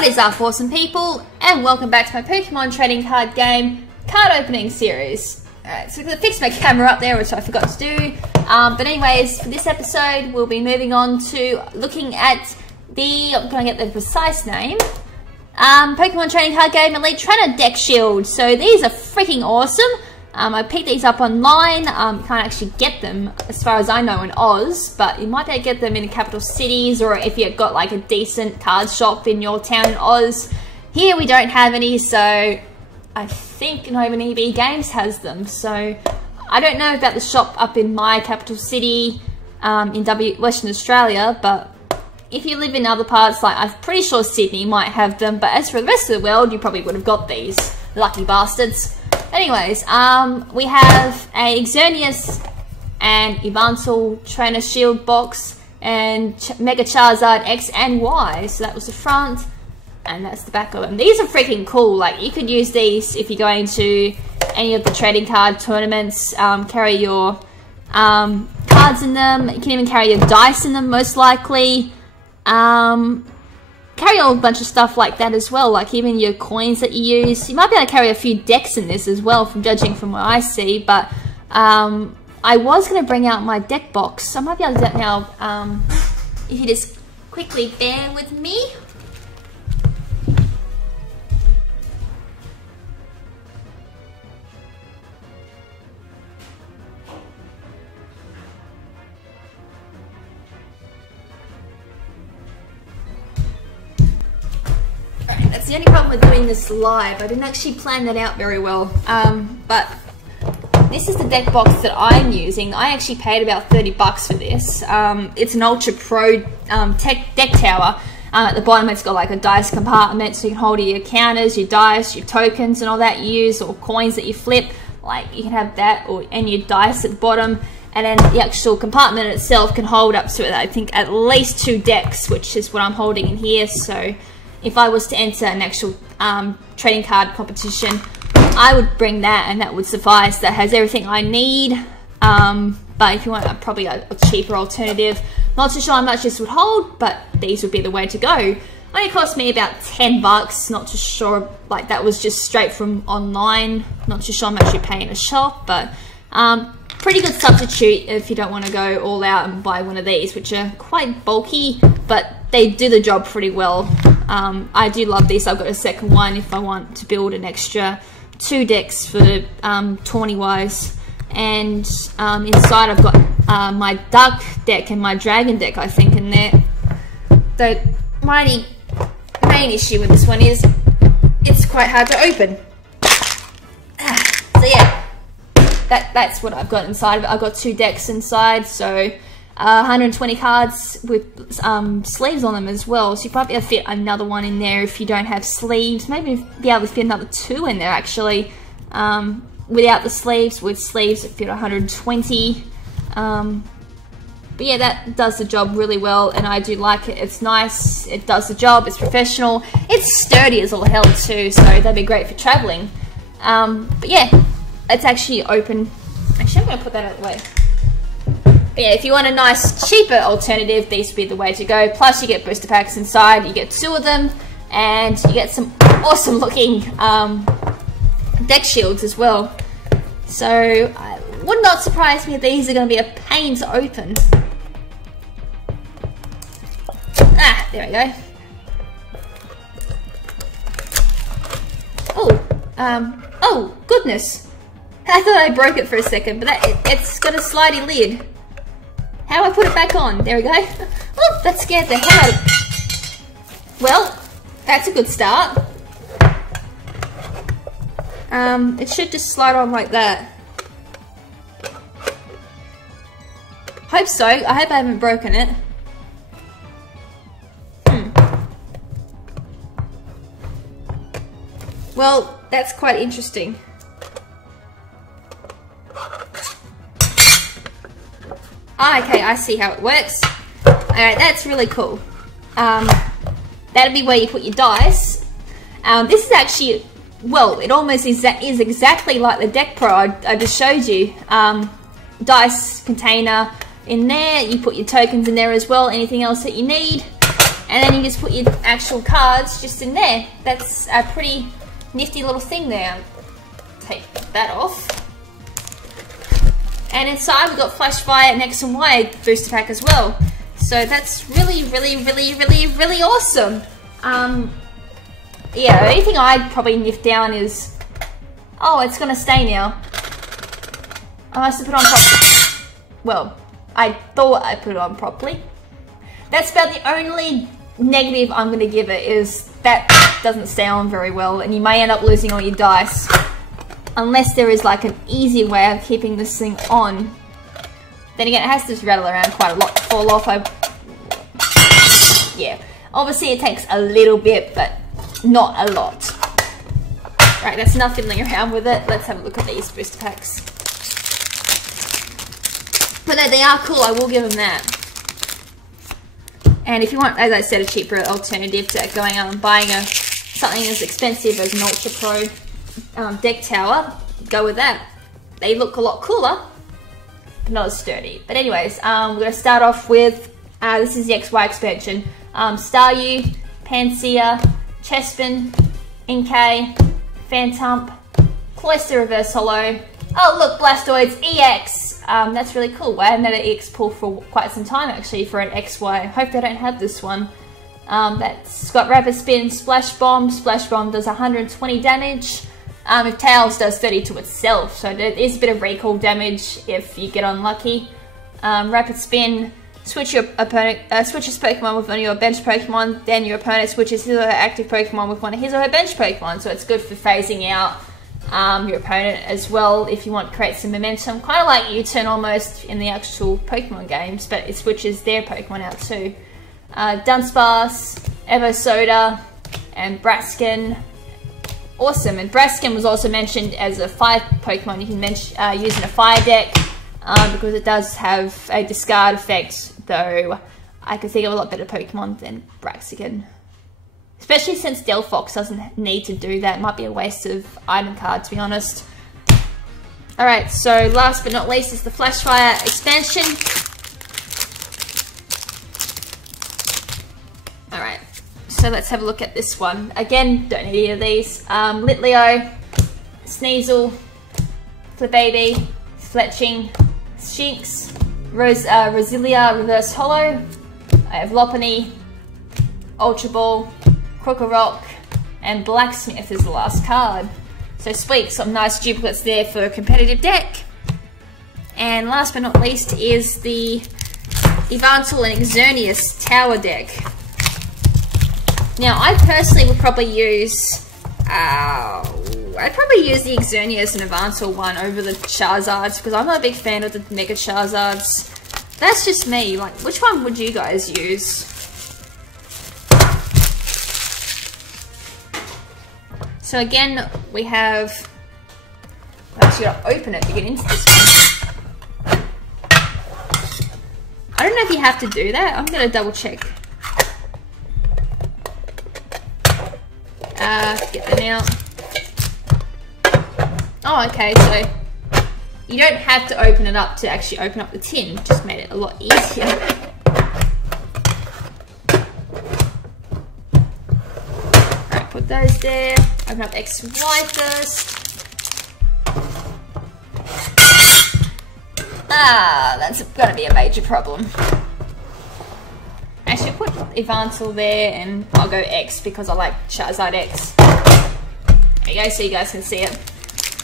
What is up, awesome people, and welcome back to my Pokemon trading card game card opening series. Alright, so I'm going to fix my camera up there, which I forgot to do. But anyways, for this episode, we'll be moving on to looking at the, I'm going to get the precise name, Pokemon trading card game Elite Trainer Deck Shield. So these are freaking awesome. I picked these up online. Can't actually get them as far as I know in Oz, but you might be able to get them in the capital cities, or if you've got like a decent card shop in your town in Oz. Here we don't have any, so I think not even EB Games has them. So I don't know about the shop up in my capital city in Western Australia, but if you live in other parts, like I'm pretty sure Sydney might have them, but as for the rest of the world, you probably would have got these, lucky bastards. Anyways, we have a Xerneas and Yveltal Trainer Shield box and Mega Charizard X and Y. So that was the front and that's the back of them. These are freaking cool. Like, you could use these if you're going to any of the trading card tournaments. Carry your cards in them. You can even carry your dice in them, most likely. Carry a whole bunch of stuff like that as well, like even your coins that you use. You might be able to carry a few decks in this as well, from judging from what I see, but I was going to bring out my deck box, so I might be able to do that now. If you just quickly bear with me. That's the only problem with doing this live. I didn't actually plan that out very well. But this is the deck box that I'm using. I actually paid about 30 bucks for this. It's an Ultra Pro deck tower. At the bottom it's got like a dice compartment, so you can hold your counters, your dice, your tokens and all that you use, or coins that you flip. Like, you can have that, and your dice at the bottom. And then the actual compartment itself can hold up to, I think, at least 2 decks, which is what I'm holding in here. So if I was to enter an actual trading card competition, I would bring that, and that would suffice. That has everything I need. But if you want probably a cheaper alternative, not too sure how much this would hold, but these would be the way to go. Only cost me about 10 bucks. Not too sure, like that was just straight from online. Not too sure how much you pay in a shop, but pretty good substitute if you don't want to go all out and buy one of these, which are quite bulky, but they do the job pretty well. I do love these. I've got a second one if I want to build an extra 2 decks for tourney wise. And inside I've got my duck deck and my dragon deck, I think, in there. The main issue with this one is it's quite hard to open. So yeah, that's what I've got inside of it. I've got 2 decks inside, so 120 cards with sleeves on them as well, so you might be able to fit another one in there if you don't have sleeves. Maybe be able to fit another 2 in there actually, without the sleeves. With sleeves it fit 120. But yeah, that does the job really well, and I do like it. It's nice, it does the job, it's professional, it's sturdy as all hell too, so that'd be great for traveling. But yeah, it's actually open. Actually, I'm going to put that out of the way. But yeah, if you want a nice, cheaper alternative, these would be the way to go. Plus, you get booster packs inside. You get 2 of them, and you get some awesome looking deck shields as well. So, it would not surprise me if these are going to be a pain to open. Ah, there we go. Oh, oh goodness! I thought I broke it for a second, but it's got a slidey lid. How do I put it back on? There we go. Oh, that scared the hell out of me. Well, that's a good start. It should just slide on like that. Hope so. I hope I haven't broken it. Well, that's quite interesting. Ah, okay, I see how it works. Alright, that's really cool. That'll be where you put your dice. This is actually, well, it almost is exactly like the Deck Pro I just showed you. Dice container in there, you put your tokens in there as well, anything else that you need. And then you just put your actual cards just in there. That's a pretty nifty little thing there. Take that off. And inside we've got Flash Fire and X and Y booster pack as well. So that's really awesome. Yeah, the only thing I'd probably niff down is, oh, it's gonna stay now. I must have put it on properly. Well, I thought I put it on properly. That's about the only negative I'm gonna give it, is that doesn't stay on very well, and you may end up losing all your dice. Unless there is like an easy way of keeping this thing on. Then again, it has to just rattle around quite a lot to fall off. Yeah, obviously it takes a little bit, but not a lot. Right, that's enough fiddling around with it. Let's have a look at these booster packs. But no, they are cool, I will give them that. And if you want, as I said, a cheaper alternative to going out and buying something as expensive as an Ultra Pro deck tower, go with that. They look a lot cooler, but not as sturdy. But anyways, we're going to start off with, this is the XY expansion. Staryu, Pansear, Chespin, Inkay, Phantump, Cloyster Reverse Holo. Oh look, Blastoids EX. That's really cool. I haven't had an EX pull for quite some time actually for an XY. Hope they don't have this one. That's got Rapid Spin, Splash Bomb. Splash Bomb does 120 damage. If Tails does 30 to itself, so there is a bit of recall damage if you get unlucky. Rapid Spin, switch your opponent, switches Pokemon with one of your bench Pokemon, then your opponent switches his or her active Pokemon with one of his or her bench Pokemon, so it's good for phasing out your opponent as well if you want to create some momentum, kind of like U-turn almost in the actual Pokemon games, but it switches their Pokemon out too. Dunsparce, Evosoda, and Braskin. Awesome, and Braskin was also mentioned as a fire Pokemon you can use in a fire deck because it does have a discard effect, though I could think of a lot better Pokemon than Braskin. Especially since Delphox doesn't need to do that. It might be a waste of item card, to be honest. Alright, so last but not least is the Flash Fire expansion. Alright, so let's have a look at this one. Again, don't need any of these. Litleo, Sneasel, Flabébé, Fletching, Shinx, Roselia Reverse Holo. I have Lopunny, Ultra Ball, Krokorok, and Blacksmith is the last card. So sweet, some nice duplicates there for a competitive deck. And last but not least is the Yveltal and Xerneas Tower deck. Now I personally would probably use, I'd probably use the Xerneas and Yveltal one over the Charizards because I'm not a big fan of the Mega Charizards. That's just me, like which one would you guys use? So again, we have, I've actually got to open it to get into this one. I don't know if you have to do that. I'm going to double check. Get that out. Oh, okay, so you don't have to open it up to actually open up the tin. Just made it a lot easier. Alright, put those there. Open up XY first. That's gonna be a major problem. Actually, put Yveltal there and I'll go X because I like Charizard X. There you go, so you guys can see it.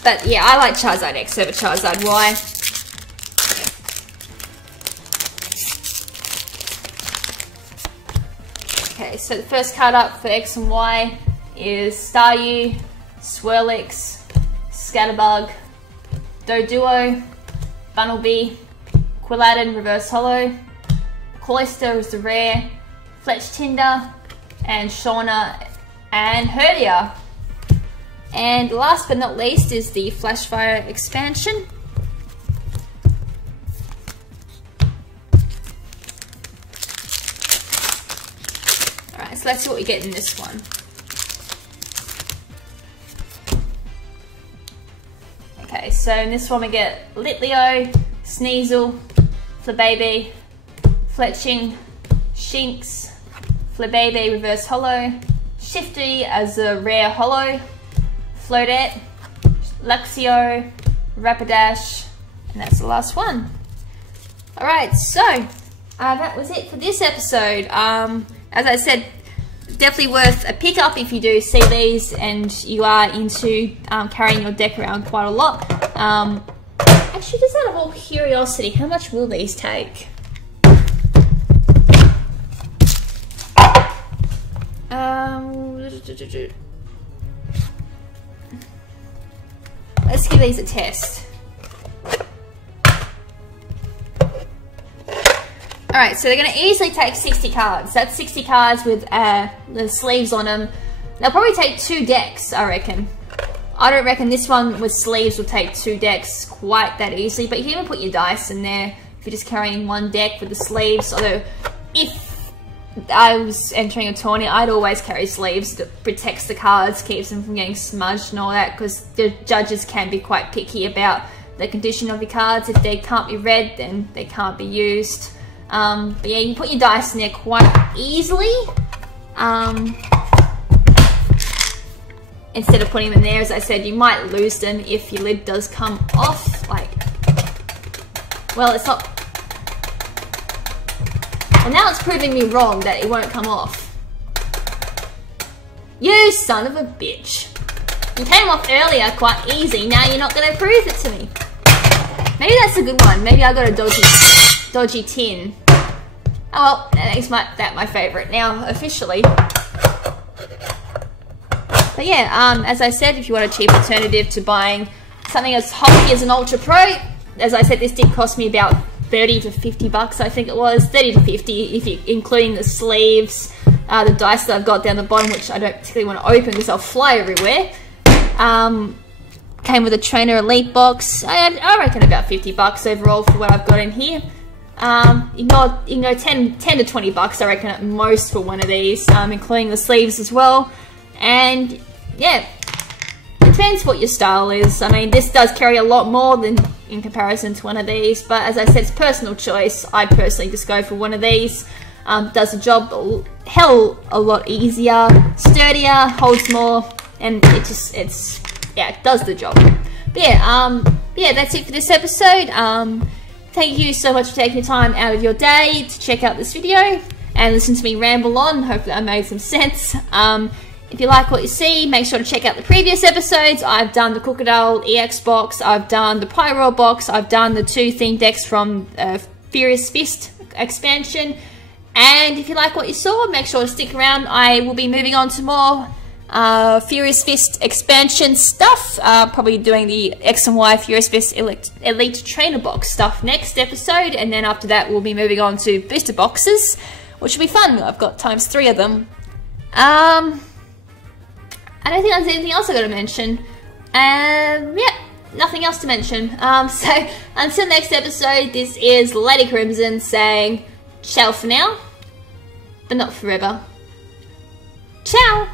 But yeah, I like Charizard X over Charizard Y. Okay, so the first card up for X and Y is Staryu, Swirlix, Scatterbug, Doduo, Bunnelby, Quilladin Reverse Holo, Cloyster is the rare, Fletch Tinder, and Shauna and Herdia. And last but not least is the Flash Fire expansion. Alright, so let's see what we get in this one. Okay, so in this one we get Litleo, Sneasel, Flabébé, Fletching, Shinx, Flabébé reverse holo, Shifty as a rare holo, Flodet, Luxio, Rapidash, and that's the last one. Alright, so that was it for this episode. As I said, definitely worth a pickup if you do see these and you are into carrying your deck around quite a lot. Actually, just out of all curiosity, how much will these take? Let's give these a test. Alright, so they're going to easily take 60 cards. That's 60 cards with the sleeves on them. They'll probably take 2 decks, I reckon. I don't reckon this one with sleeves will take 2 decks quite that easily, but you can even put your dice in there if you're just carrying 1 deck with the sleeves. Although, if I was entering a tourney, I'd always carry sleeves that protects the cards, keeps them from getting smudged and all that, because the judges can be quite picky about the condition of your cards. If they can't be read, then they can't be used. But yeah, you put your dice in there quite easily. Instead of putting them in there, as I said, you might lose them if your lid does come off. Like, well, it's not. Well, now it's proving me wrong that it won't come off. You son of a bitch. You came off earlier quite easy. Now you're not going to prove it to me. Maybe that's a good one. Maybe I got a dodgy tin. Oh well, that makes that my favourite now, officially. But yeah, as I said, if you want a cheap alternative to buying something as bulky as an Ultra Pro, as I said, this did cost me about 30 to 50 bucks, I think it was. 30 to 50, if you including the sleeves, the dice that I've got down the bottom, which I don't particularly want to open because I'll fly everywhere. Came with a Trainer Elite box. I reckon about 50 bucks overall for what I've got in here. You can go 10 to 20 bucks, I reckon, at most for one of these, including the sleeves as well. And yeah, depends what your style is. I mean, this does carry a lot more than in comparison to one of these, but as I said, it's personal choice. I personally just go for one of these. Does the job hell a lot easier, sturdier, holds more, and it does the job. But yeah, that's it for this episode. Thank you so much for taking the time out of your day to check out this video and listen to me ramble on. Hopefully I made some sense. If you like what you see, make sure to check out the previous episodes. I've done the Crocodile EX box, I've done the Pyro box, I've done the 2 themed decks from Furious Fist expansion. And if you like what you saw, make sure to stick around. I will be moving on to more Furious Fist expansion stuff. Probably doing the X and Y Furious Fist Elite Trainer box stuff next episode. And then after that, we'll be moving on to booster boxes, which will be fun. I've got ×3 of them. I don't think there's anything else I got to mention. Yeah, nothing else to mention. So until next episode, this is Lady KrimZen saying ciao for now, but not forever. Ciao!